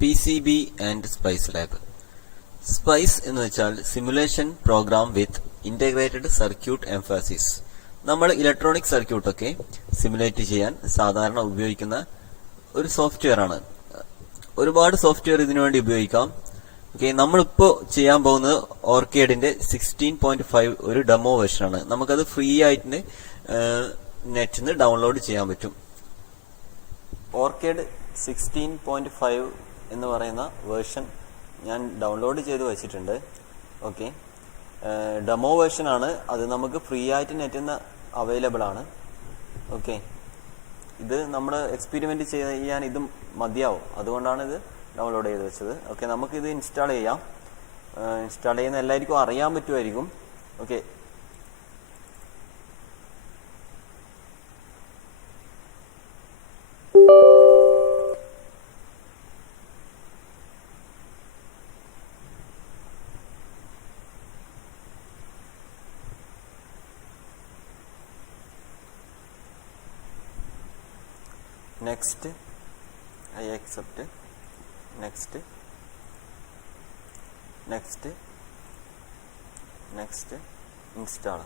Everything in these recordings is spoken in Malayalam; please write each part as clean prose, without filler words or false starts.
PCB and spice lab. Spice എന്ന് വെച്ചാൽ സിമുലേഷൻ പ്രോഗ്രാം വിത്ത് ഇന്റഗ്രേറ്റഡ് സർക്യൂട്ട് എംഫാസിസ്. നമ്മൾ ഇലക്ട്രോണിക് സർക്യൂട്ടൊക്കെ സിമുലേറ്റ് ചെയ്യാൻ സാധാരണ ഉപയോഗിക്കുന്ന ഒരു സോഫ്റ്റ്വെയർ ആണ്. ഒരുപാട് സോഫ്റ്റ്വെയർ ഇതിനു വേണ്ടി ഉപയോഗിക്കാം. ഓക്കെ, നമ്മളിപ്പോ ചെയ്യാൻ പോകുന്നത് ഓർക്കേഡിന്റെ 16.5 ഒരു ഡെമോ വെർഷൻ ആണ്. നമുക്കത് ഫ്രീ ആയിട്ട് നെറ്റിൽ നിന്ന് ഡൗൺലോഡ് ചെയ്യാൻ പറ്റും. ഓർക്കേഡ് 16.5 എന്ന് പറയുന്ന വേർഷൻ ഞാൻ ഡൗൺലോഡ് ചെയ്ത് വെച്ചിട്ടുണ്ട്. ഓക്കെ, ഡെമോ വേർഷൻ ആണ്. അത് നമുക്ക് ഫ്രീ ആയിട്ട് നെറ്റിൽ നിന്ന് അവൈലബിൾ ആണ്. ഓക്കെ, ഇത് നമ്മൾ എക്സ്പെരിമെന്റ് ചെയ്യാൻ ഇത് മതിയാവും, അതുകൊണ്ടാണ് ഇത് ഡൗൺലോഡ് ചെയ്ത് വെച്ചത്. ഓക്കെ, നമുക്കിത് ഇൻസ്റ്റാൾ ചെയ്യാം. ഇൻസ്റ്റാൾ ചെയ്യുന്ന എല്ലാവർക്കും അറിയാൻ പറ്റുമായിരിക്കും. Okay, next, I accept, next, next, next, install.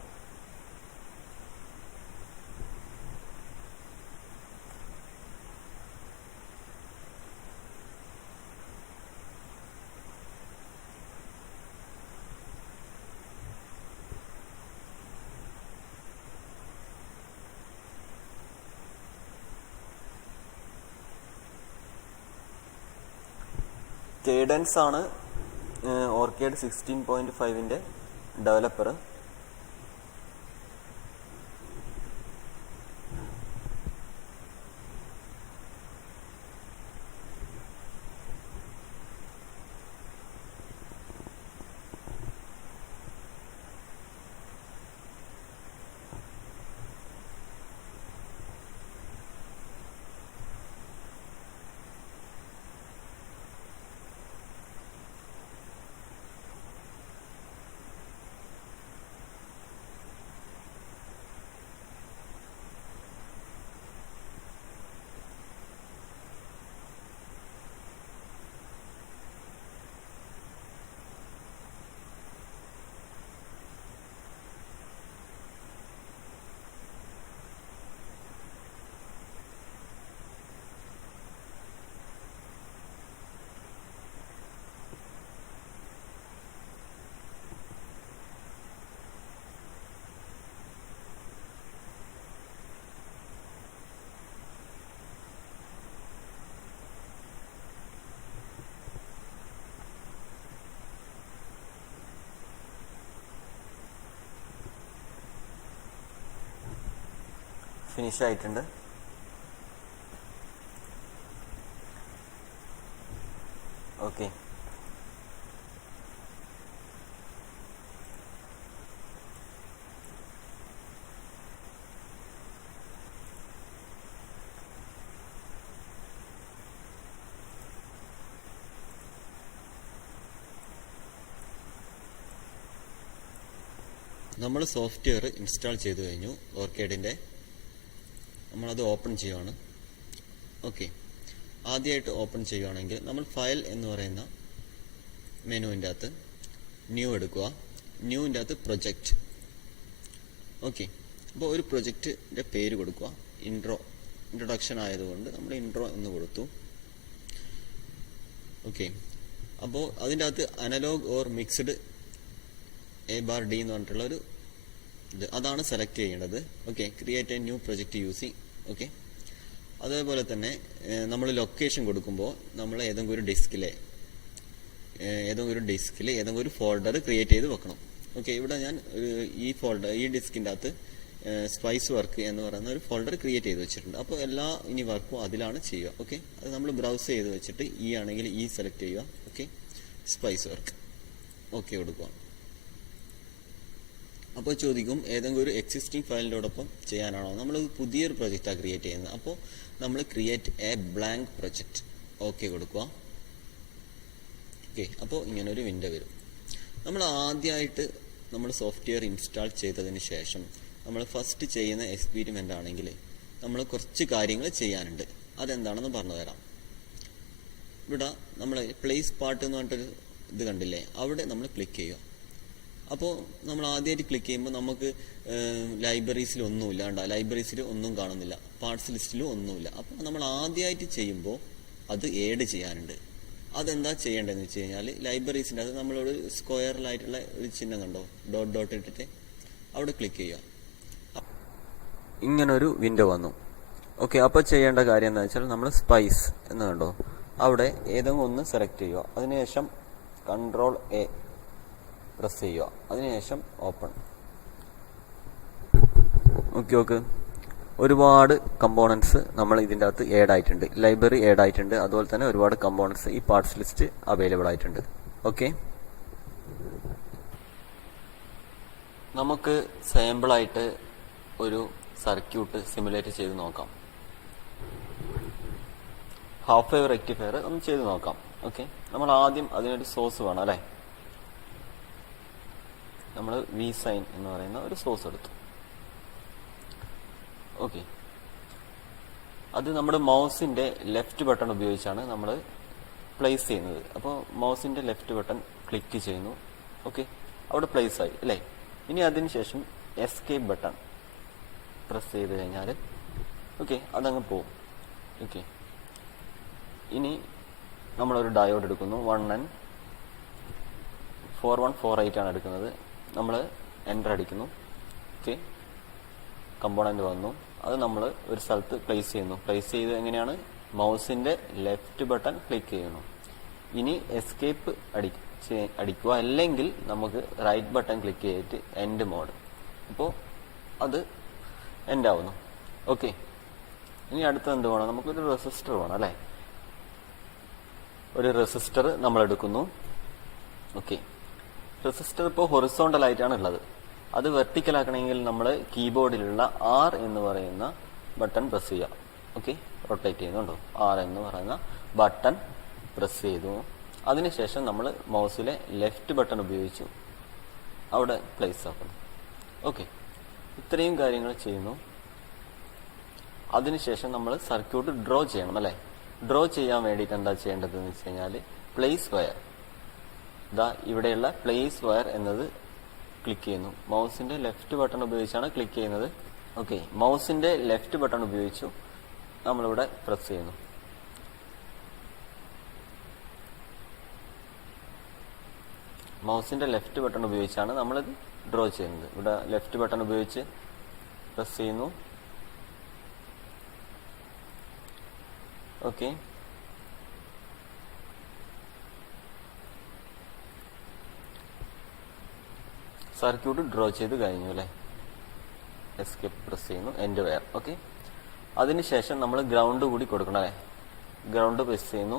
Cadence ആണ് ഓർക്കേഡ് 16.5ന്റെ ഡെവലപ്പർ. ഫിനിഷ് ആയിട്ടുണ്ട്. ഓക്കെ, നമ്മൾ സോഫ്റ്റ്വെയർ ഇൻസ്റ്റാൾ ചെയ്ത് കഴിഞ്ഞു. ഓർക്കേഡിന്റെ നമ്മളത് ഓപ്പൺ ചെയ്യുവാണ്. ഓക്കെ, ആദ്യമായിട്ട് ഓപ്പൺ ചെയ്യുവാണെങ്കിൽ നമ്മൾ ഫയൽ എന്ന് പറയുന്ന മെനുവിൻ്റെ അകത്ത് ന്യൂ എടുക്കുക. ന്യൂവിൻ്റെ അകത്ത് പ്രൊജക്റ്റ്. ഓക്കെ, അപ്പോൾ ഒരു പ്രൊജക്റ്റിൻ്റെ പേര് കൊടുക്കുക. ഇൻട്രൊഡക്ഷൻ ആയതുകൊണ്ട് നമ്മൾ ഇൻട്രോ എന്ന് കൊടുത്തു. ഓക്കെ, അപ്പോൾ അതിൻ്റെ അകത്ത് അനലോഗ് ഓർ മിക്സ്ഡ് A/D എന്ന് പറഞ്ഞിട്ടുള്ള ഒരു അതാണ് സെലക്ട് ചെയ്യേണ്ടത്. Okay, create A new project using. Okay, അതേപോലെ തന്നെ നമ്മൾ ലൊക്കേഷൻ കൊടുക്കുമ്പോൾ നമ്മൾ ഏതെങ്കിലും ഒരു ഡിസ്കിൽ ഏതെങ്കിലും ഒരു ഫോൾഡർ ക്രിയേറ്റ് ചെയ്ത് വെക്കണം. ഓക്കെ, ഇവിടെ ഞാൻ ഈ ഡിസ്കിൻ്റെ അകത്ത് സ്പൈസ് വർക്ക് എന്ന് പറയുന്ന ഒരു ഫോൾഡർ ക്രിയേറ്റ് ചെയ്ത് വെച്ചിട്ടുണ്ട്. അപ്പോൾ ഇനി വർക്കും അതിലാണ് ചെയ്യുക. ഓക്കെ, അത് നമ്മൾ ബ്രൗസ് ചെയ്ത് വെച്ചിട്ട് ആണെങ്കിൽ സെലക്ട് ചെയ്യുക. ഓക്കെ, സ്പൈസ് വർക്ക് ഓക്കെ കൊടുക്കുക. അപ്പോൾ ചോദിക്കും ഏതെങ്കിലും ഒരു എക്സിസ്റ്റിംഗ് ഫയലിനോടൊപ്പം ചെയ്യാനാണോ. നമ്മൾ പുതിയൊരു പ്രൊജക്റ്റാണ് ക്രിയേറ്റ് ചെയ്യുന്നത്. അപ്പോൾ നമ്മൾ create A blank project okay കൊടുക്കുക. ഓക്കെ, അപ്പോൾ ഇങ്ങനൊരു വിൻഡോ വരും. നമ്മൾ ആദ്യമായിട്ട് നമ്മൾ സോഫ്റ്റ്വെയർ ഇൻസ്റ്റാൾ ചെയ്തതിന് ശേഷം നമ്മൾ ഫസ്റ്റ് ചെയ്യുന്ന എക്സ്പെരിമെൻ്റ് ആണെങ്കിൽ നമ്മൾ കുറച്ച് കാര്യങ്ങൾ ചെയ്യാനുണ്ട്. അതെന്താണെന്ന് പറഞ്ഞു തരാം. ഇവിടെ നമ്മൾ പ്ലേസ് പാർട്ട് എന്ന് പറഞ്ഞിട്ടൊരു ഇത് കണ്ടില്ലേ, അവിടെ നമ്മൾ ക്ലിക്ക് ചെയ്യുക. അപ്പോൾ നമ്മൾ ആദ്യമായിട്ട് ക്ലിക്ക് ചെയ്യുമ്പോൾ നമുക്ക് ലൈബ്രറീസിൽ ഒന്നുമില്ല, കണ്ടോ, ലൈബ്രറീസിൽ ഒന്നും കാണുന്നില്ല, പാർട്സ് ലിസ്റ്റിലും ഒന്നുമില്ല. അപ്പോൾ നമ്മൾ ആദ്യമായിട്ട് ചെയ്യുമ്പോൾ അത് ഏഡ് ചെയ്യാനുണ്ട്. അതെന്താ ചെയ്യേണ്ടതെന്ന് വെച്ച് കഴിഞ്ഞാൽ, ലൈബ്രറീസിൻ്റെ അത് നമ്മളൊരു സ്ക്വയറിലായിട്ടുള്ള ഒരു ചിഹ്നം കണ്ടോ, ഡോട്ട് ഡോട്ട് ഇട്ടിട്ട് അവിടെ ക്ലിക്ക് ചെയ്യുക. ഇങ്ങനൊരു വിൻഡോ വന്നു. ഓക്കെ, അപ്പോൾ ചെയ്യേണ്ട കാര്യം എന്താ വെച്ചാൽ, നമ്മൾ സ്പൈസ് എന്ന് കണ്ടോ, അവിടെ ഏതെങ്കിലും ഒന്ന് സെലക്ട് ചെയ്യുക. അതിനുശേഷം Ctrl+A പ്രസ് ചെയ്യുക. അതിനുശേഷം ഓപ്പൺ. ഓക്കെ, ഒരുപാട് കമ്പോണൻസ് നമ്മൾ ഇതിൻ്റെ അകത്ത് ആഡ് ആയിട്ടുണ്ട്. ലൈബ്രറി ആഡ് ആയിട്ടുണ്ട്. അതുപോലെ തന്നെ ഒരുപാട് കമ്പോണൻസ് ഈ പാർട്സ് ലിസ്റ്റ് അവൈലബിൾ ആയിട്ടുണ്ട്. ഓക്കെ, നമുക്ക് സാമ്പിളായിട്ട് ഒരു സർക്യൂട്ട് സിമുലേറ്റ് ചെയ്ത് നോക്കാം. ഹാഫ് വേവ് റെക്ടിഫയർ ഒന്ന് ചെയ്ത് നോക്കാം. ഓക്കെ, നമ്മൾ ആദ്യം അതിനൊരു സോഴ്സ് വേണം അല്ലേ. നമ്മൾ വി സൈൻ എന്ന് പറയുന്ന ഒരു സോഴ്സ് എടുത്തു. ഓക്കെ, അത് നമ്മുടെ മൗസിന്റെ ലെഫ്റ്റ് ബട്ടൺ ഉപയോഗിച്ചാണ് നമ്മൾ പ്ലേസ് ചെയ്യുന്നത്. അപ്പോൾ മൗസിന്റെ ലെഫ്റ്റ് ബട്ടൺ ക്ലിക്ക് ചെയ്യുന്നു. ഓക്കെ, അവിടെ പ്ലേസ് ആയി അല്ലേ. ഇനി അതിനുശേഷം എസ്കേപ്പ് ബട്ടൺ പ്രസ് ചെയ്ത് കഴിഞ്ഞാൽ ഓക്കെ അതങ്ങ് പോവും. ഓക്കെ, ഇനി നമ്മളൊരു ഡയോഡ് എടുക്കുന്നു. 1N4148 ആണ് എടുക്കുന്നത്. നമ്മൾ എൻ്റർ അടിക്കുന്നു. ഓക്കെ, കമ്പോണൻ്റ് വന്നു. അത് നമ്മൾ ഒരു സ്ഥലത്ത് പ്ലേസ് ചെയ്യുന്നു. പ്ലേസ് ചെയ്ത് എങ്ങനെയാണ്, മൗസിൻ്റെ ലെഫ്റ്റ് ബട്ടൺ ക്ലിക്ക് ചെയ്യുന്നു. ഇനി എസ്കേപ്പ് അടിക്കുക, അല്ലെങ്കിൽ നമുക്ക് റൈറ്റ് ബട്ടൺ ക്ലിക്ക് ചെയ്തിട്ട് എൻഡ് മോഡ്. അപ്പോൾ അത് എൻഡ് ആവുന്നു. ഓക്കെ, ഇനി അടുത്ത് എന്ത് വേണം, നമുക്കൊരു റെസിസ്റ്റർ വേണം അല്ലേ. ഒരു റെസിസ്റ്റർ നമ്മൾ എടുക്കുന്നു. ഓക്കെ, റെസിസ്റ്റർ ഇപ്പോൾ ഹൊറിസോണ്ടൽ ആയിട്ടാണ് ഉള്ളത്. അത് വെർട്ടിക്കൽ ആക്കണമെങ്കിൽ നമ്മൾ കീബോർഡിലുള്ള R എന്ന് പറയുന്ന ബട്ടൺ പ്രസ് ചെയ്യുക. ഓക്കെ, റൊട്ടേറ്റ് ചെയ്യുന്നുണ്ടോ, R എന്ന് പറയുന്ന ബട്ടൺ പ്രസ് ചെയ്തു. അതിനുശേഷം നമ്മൾ മൗസിലെ ലെഫ്റ്റ് ബട്ടൺ ഉപയോഗിച്ചു അവിടെ പ്ലേസ് ആക്കുന്നു. ഓക്കെ, ഇത്രയും കാര്യങ്ങൾ ചെയ്യുന്നു. അതിനുശേഷം നമ്മൾ സർക്യൂട്ട് ഡ്രോ ചെയ്യണം അല്ലേ. ഡ്രോ ചെയ്യാൻ വേണ്ടിയിട്ട് എന്താ ചെയ്യേണ്ടതെന്ന് വെച്ച് കഴിഞ്ഞാൽ, പ്ലേസ് വയർ, ഇതാ ഇവിടെയുള്ള പ്ലേസ് വയർ എന്നത് ക്ലിക്ക് ചെയ്യുന്നു. മൗസിന്റെ ലെഫ്റ്റ് ബട്ടൺ ഉപയോഗിച്ചാണ് ക്ലിക്ക് ചെയ്യുന്നത്. ഓക്കെ, മൗസിന്റെ ലെഫ്റ്റ് ബട്ടൺ ഉപയോഗിച്ചു നമ്മളിവിടെ പ്രസ് ചെയ്യുന്നു. മൗസിന്റെ ലെഫ്റ്റ് ബട്ടൺ ഉപയോഗിച്ചാണ് നമ്മളിത് ഡ്രോ ചെയ്യുന്നത്. ഇവിടെ ലെഫ്റ്റ് ബട്ടൺ ഉപയോഗിച്ച് പ്രസ് ചെയ്യുന്നു. ഓക്കെ, സർക്യൂട്ട് ഡ്രോ ചെയ്ത് കഴിഞ്ഞു അല്ലേ. എസ്കേപ്പ് പ്രസ് ചെയ്യുന്നു, എൻഡ് വയർ. ഓക്കെ, അതിനുശേഷം നമ്മൾ ഗ്രൗണ്ട് കൂടി കൊടുക്കണം അല്ലേ. ഗ്രൗണ്ട് പ്രസ് ചെയ്യുന്നു.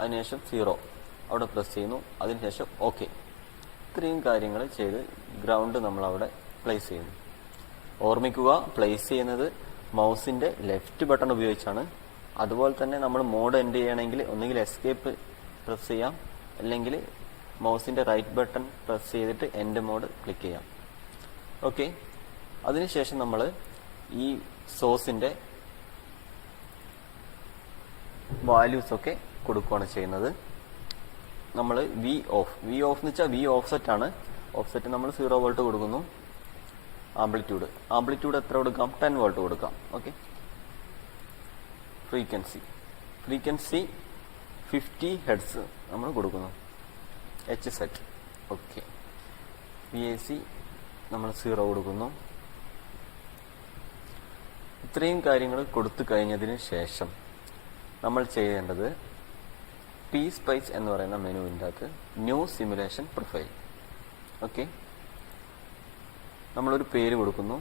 അതിനുശേഷം 0 അവിടെ പ്രസ് ചെയ്യുന്നു. അതിനുശേഷം ഓക്കെ. ഇത്രയും കാര്യങ്ങൾ ചെയ്ത് ഗ്രൗണ്ട് നമ്മൾ അവിടെ പ്ലേസ് ചെയ്യുന്നു. ഓർമ്മിക്കുക, പ്ലേസ് ചെയ്യുന്നത് മൗസിന്റെ ലെഫ്റ്റ് ബട്ടൺ ഉപയോഗിച്ചാണ്. അതുപോലെ തന്നെ നമ്മൾ മോഡ് എൻഡ് ചെയ്യണമെങ്കിൽ ഒന്നുകിൽ എസ്കേപ്പ് പ്രസ് ചെയ്യാം, അല്ലെങ്കിൽ മൗസിന്റെ റൈറ്റ് ബട്ടൺ പ്രസ് ചെയ്തിട്ട് എൻഡ് മോഡ് ക്ലിക്ക് ചെയ്യാം. ഓക്കെ, അതിനുശേഷം നമ്മൾ ഈ സോഴ്സിന്റെ വാല്യൂസ് ഒക്കെ കൊടുക്കുകയാണ് ചെയ്യുന്നത്. നമ്മൾ വി ഓഫ് എന്ന് വെച്ചാൽ വി ഓഫ്സെറ്റ് ആണ്. ഓഫ്സെറ്റ് നമ്മൾ 0 വോൾട്ട് കൊടുക്കുന്നു. ആംപ്ലിറ്റ്യൂഡ് എത്ര കൊടുക്കാം, 10 വോൾട്ട് കൊടുക്കാം. ഓക്കെ, ഫ്രീക്വൻസി 50 ഹെർട്സ് നമ്മൾ കൊടുക്കുന്നു. H set. ഓക്കെ, VAC നമ്മൾ 0 കൊടുക്കുന്നു. ഇത്രയും കാര്യങ്ങൾ കൊടുത്തു കഴിഞ്ഞതിന് ശേഷം നമ്മൾ ചെയ്യേണ്ടത് PSpice എന്ന് പറയുന്ന മെനുവിൻ്റെ അകത്ത് ന്യൂ സിമുലേഷൻ പ്രൊഫൈൽ. ഓക്കെ, നമ്മളൊരു പേര് കൊടുക്കുന്നു.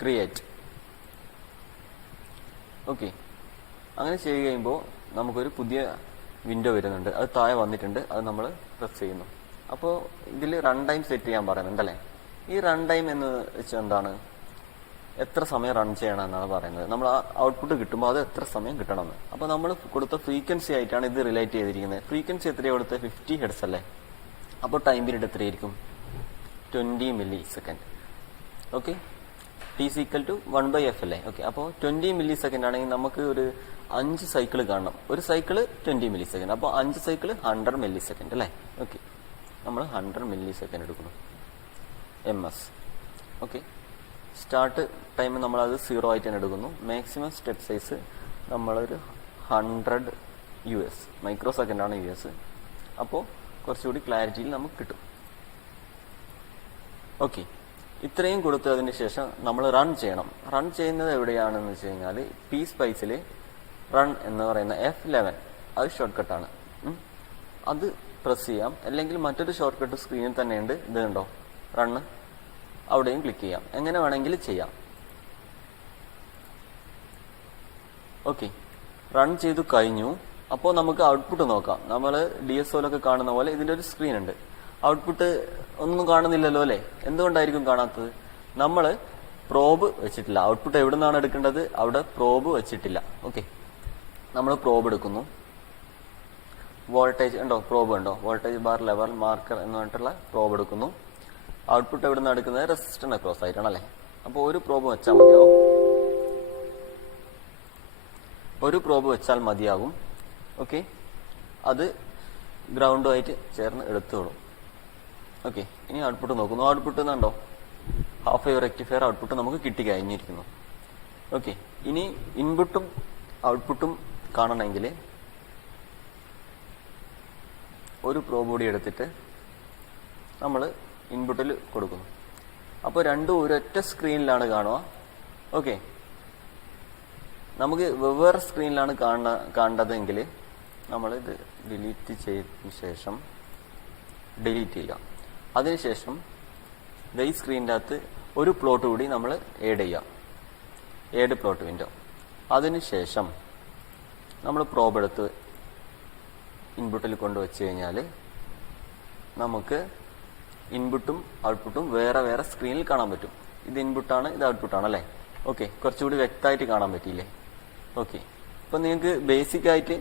ക്രിയേറ്റ്. ഓക്കെ, അങ്ങനെ ചെയ്ത് കഴിയുമ്പോൾ നമുക്കൊരു പുതിയ വിൻഡോ വരുന്നുണ്ട്. അത് താഴെ വന്നിട്ടുണ്ട്. അത് നമ്മൾ പ്രസ് ചെയ്യുന്നു. അപ്പോൾ ഇതിൽ റൺ ടൈം സെറ്റ് ചെയ്യാൻ പറയുന്നുണ്ട് അല്ലേ. ഈ റൺ ടൈം എന്ന് വെച്ചാൽ എന്താണ്, എത്ര സമയം റൺ ചെയ്യണം എന്നാണ് പറയുന്നത്. നമ്മൾ ആ ഔട്ട്പുട്ട് കിട്ടുമ്പോൾ അത് എത്ര സമയം കിട്ടണമെന്ന്. അപ്പോൾ നമ്മൾ കൊടുത്ത ഫ്രീക്വൻസി ആയിട്ടാണ് ഇത് റിലേറ്റ് ചെയ്തിരിക്കുന്നത്. ഫ്രീക്വൻസി എത്രയാണ് കൊടുത്തത്, 50 ഹെർട്സ് അല്ലേ. അപ്പോൾ ടൈം പീരീഡ് എത്രയായിരിക്കും, 20 milli second. Okay, T is equal to 1/f അല്ലേ. ഓക്കെ, അപ്പോൾ 20 മില്ലി സെക്കൻഡ് ആണെങ്കിൽ നമുക്ക് ഒരു 5 സൈക്കിൾ കാണണം. ഒരു സൈക്കിള് 20 മില്ലി സെക്കൻഡ്, അപ്പോൾ 5 സൈക്കിള് 100 മില്ലി സെക്കൻഡ് അല്ലേ. ഓക്കെ, നമ്മൾ 100 മില്ലി സെക്കൻഡ് എടുക്കുന്നു MS. ഓക്കെ, സ്റ്റാർട്ട് ടൈം നമ്മളത് 0 ആയിട്ട് തന്നെ എടുക്കുന്നു. മാക്സിമം സ്റ്റെപ്പ് സൈസ് നമ്മളൊരു 100 US മൈക്രോ സെക്കൻഡ് ആണ് US. അപ്പോൾ കുറച്ചുകൂടി ക്ലാരിറ്റിയിൽ നമുക്ക് കിട്ടും. ഓക്കെ, ഇത്രയും കൊടുത്തതിന് ശേഷം നമ്മൾ റൺ ചെയ്യണം. റൺ ചെയ്യുന്നത് എവിടെയാണെന്ന് വെച്ച് കഴിഞ്ഞാൽ പി സ്പൈസിൽ റൺ എന്ന് പറയുന്ന F11 അത് ഷോർട്ട് കട്ടാണ്. അത് പ്രസ് ചെയ്യാം, അല്ലെങ്കിൽ മറ്റൊരു ഷോർട്ട് കട്ട് സ്ക്രീനിൽ തന്നെ ഉണ്ട്, ഇത് കണ്ടോ റണ്ണ്, അവിടെയും ക്ലിക്ക് ചെയ്യാം. എങ്ങനെ വേണമെങ്കിലും ചെയ്യാം. ഓക്കെ, റൺ ചെയ്തു കഴിഞ്ഞു. അപ്പോൾ നമുക്ക് ഔട്ട്പുട്ട് നോക്കാം. നമ്മൾ DSOയിലൊക്കെ കാണുന്ന പോലെ ഇതിൻ്റെ ഒരു സ്ക്രീൻ ഉണ്ട്. ഔട്ട്പുട്ട് ഒന്നും കാണുന്നില്ലല്ലോ അല്ലേ. എന്തുകൊണ്ടായിരിക്കും കാണാത്തത്? നമ്മൾ പ്രോബ് വെച്ചിട്ടില്ല. ഔട്ട്പുട്ട് എവിടെ നിന്നാണ് എടുക്കേണ്ടത്? അവിടെ പ്രോബ് വെച്ചിട്ടില്ല. ഓക്കെ, നമ്മൾ പ്രോബ് എടുക്കുന്നു. വോൾട്ടേജ് ഉണ്ടോ? പ്രോബ് ഉണ്ടോ? വോൾട്ടേജ് ബാർ ലെവൽ മാർക്കർ എന്ന് പറഞ്ഞിട്ടുള്ള പ്രോബ് എടുക്കുന്നു. ഔട്ട്പുട്ട് എവിടെ നിന്നാണ് എടുക്കുന്നത്? റെസിസ്റ്ററിന് അക്രോസ് ആയിട്ടാണല്ലേ. അപ്പോൾ ഒരു പ്രോബ് വെച്ചാൽ മതിയാവും. ഒരു പ്രോബ് വെച്ചാൽ മതിയാകും. ഓക്കെ, അത് ഗ്രൗണ്ടുമായിട്ട് ചേർന്ന് എടുത്തോളും. ഓക്കെ, ഇനി ഔട്ട്പുട്ട് നോക്കുന്നു. ഔട്ട്പുട്ട് എന്നുണ്ടോ? ഹാഫ് വേവ് റെക്ടിഫയർ ഔട്ട്പുട്ട് നമുക്ക് കിട്ടി കഴിഞ്ഞിരിക്കുന്നു. ഓക്കെ, ഇനി ഇൻപുട്ടും ഔട്ട്പുട്ടും കാണണമെങ്കിൽ ഒരു പ്രോബ് കൂടി എടുത്തിട്ട് നമ്മൾ ഇൻപുട്ടിൽ കൊടുക്കുന്നു. അപ്പോൾ രണ്ടും ഒരൊറ്റ സ്ക്രീനിലാണ് കാണുക. ഓക്കെ, നമുക്ക് വെവ്വേറെ സ്ക്രീനിലാണ് കാണേണ്ടതെങ്കിൽ നമ്മളിത് ഡിലീറ്റ് ചെയ്തതിന് ശേഷം ഡിലീറ്റ് ചെയ്യുക. അതിനുശേഷം ഈ സ്ക്രീനിൻ്റെ അകത്ത് ഒരു പ്ലോട്ട് കൂടി നമ്മൾ ഏഡ് ചെയ്യുക, ഏഡ് പ്ലോട്ട് വിൻഡോ. അതിനുശേഷം നമ്മൾ പ്രോബ് എടുത്ത് ഇൻപുട്ടിൽ കൊണ്ടുവച്ച് കഴിഞ്ഞാൽ നമുക്ക് ഇൻപുട്ടും ഔട്ട്പുട്ടും വേറെ വേറെ സ്ക്രീനിൽ കാണാൻ പറ്റും. ഇത് ഇൻപുട്ടാണ്, ഇത് ഔട്ട്പുട്ടാണ് അല്ലേ. ഓക്കെ, കുറച്ചുകൂടി വ്യക്തമായിട്ട് കാണാൻ പറ്റിയില്ലേ. ഓക്കെ, ഇപ്പം നിങ്ങൾക്ക് ബേസിക് ആയിട്ട്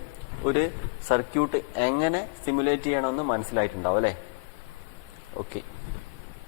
ഒരു സർക്യൂട്ട് എങ്ങനെ സിമുലേറ്റ് ചെയ്യണമെന്ന് മനസ്സിലായിട്ടുണ്ടാവും അല്ലേ. ഓക്കെ.